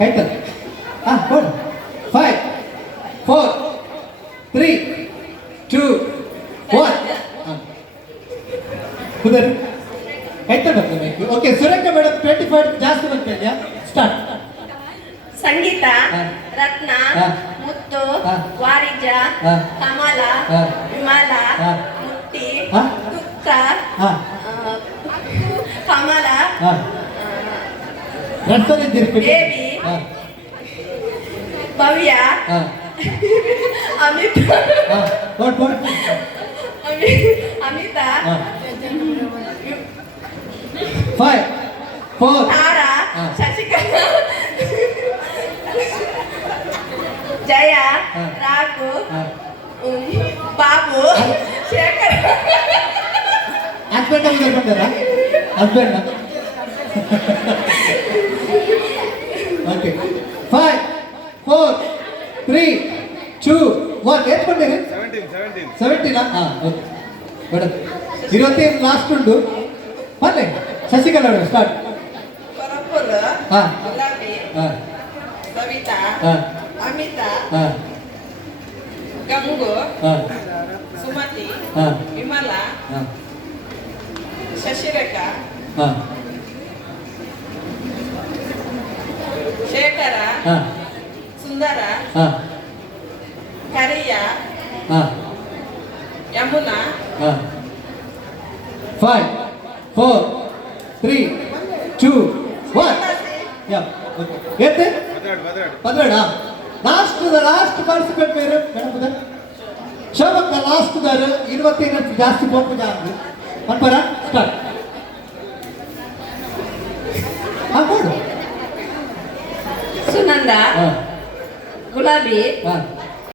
ಆಯ್ತು ಹಾಂ ಕೊಡು 5 4 3 2 1 ಕುದರಿ ಆಯ್ತಾ ಬರ್ತದೆ ಓಕೆ ಸುರೇಖಾ ಮೇಡಮ್ 25 ಜಾಸ್ತಿ ಬರ್ತಾ ಇದೆಯಾ ಸ್ಟಾರ್ಟ್ ಸಂಗೀತ ಹಾ. ರತ್ನ ಹಾ. ಮುತ್ತು ಹಾ. ವಾರಿಜ ಹಾ. ಕಮಲ ಹಾ. ವಿಮಲ ಹಾ. ಮುಟ್ಟಿ ಹಾ. ತುಕ್ಕ ಹಾಂ ಕಮಲ ಹಾಂ ರಸ್ತೆ ಬೇಬಿ ಹಾಂ ಭವ್ಯ ಹಾಂ ಅಮಿತ ಹಾಂ ಕೊಡು ಅಮಿತಾ ಹಾಂ 5 4 ತಾರಾ ಹಾ. ಶಶಿಕಲಾ ಜಯ ಹಾ. ರಾಘು ಹಾಂ ಬಾಬು ಶೇಖರ್ ಹಸ್ಬೆಂಡ್ ಬಂದಾರ ಹಸ್ಬೆಂಡ್ ಓಕೆ 5 4 3 2 1 ಎತ್ಕೊಂಡಿರಿ 17 ಹಾಂ ಓಕೆ ಮೇಡಮ್ ಇವತ್ತೇನು ಲಾಸ್ಟ್ ಉಂಟು ಬನ್ನಿ ಶಶಿಕಲಾ ಮೇಡಮ್ ಸ್ಟಾರ್ಟ್ ಕೊರಪುರ ಹಾಂ ಗುಲಾಬಿ ಹಾಂ ಸವಿತಾ ಹಾಂ ಅಮಿತಾ ಹಾಂ ಗಂಗು ಹಾಂ ಸುಮತಿ ಹಾಂ ವಿಮಲ ಹಾಂ ಶಶಿರೇಖಾ ಹಾಂ ಶೇಖರ ಹಾಂ ಸುಂದರ ಹಾಂ ಕರಿಯ ಹಾಂ ಯಮುನಾ ಹಾಂ 5 4 3 2 1 ಯಾ ಓಕೆ ಎತ್ತೆ ಪದ್ರಾಡ ಲಾಸ್ಟ್ ಪಾರ್ಟಿಸಿಪೇಟ್ ಬೇರೆ ಮೇಡಮ್ ಶೋಭಕ್ಕ ಲಾಸ್ಟ್ ದಾರು 25 ಜಾಸ್ತಿ ಪೋಪು ಜಾಸ್ತಿ ಅನ್ಪರ ಸ್ಟಾರ್ಟ್ ಹಾಂ ಕೊಡು ಸುನಂದ ಹಾಂ ಗುಲಾಬಿ ಹಾಂ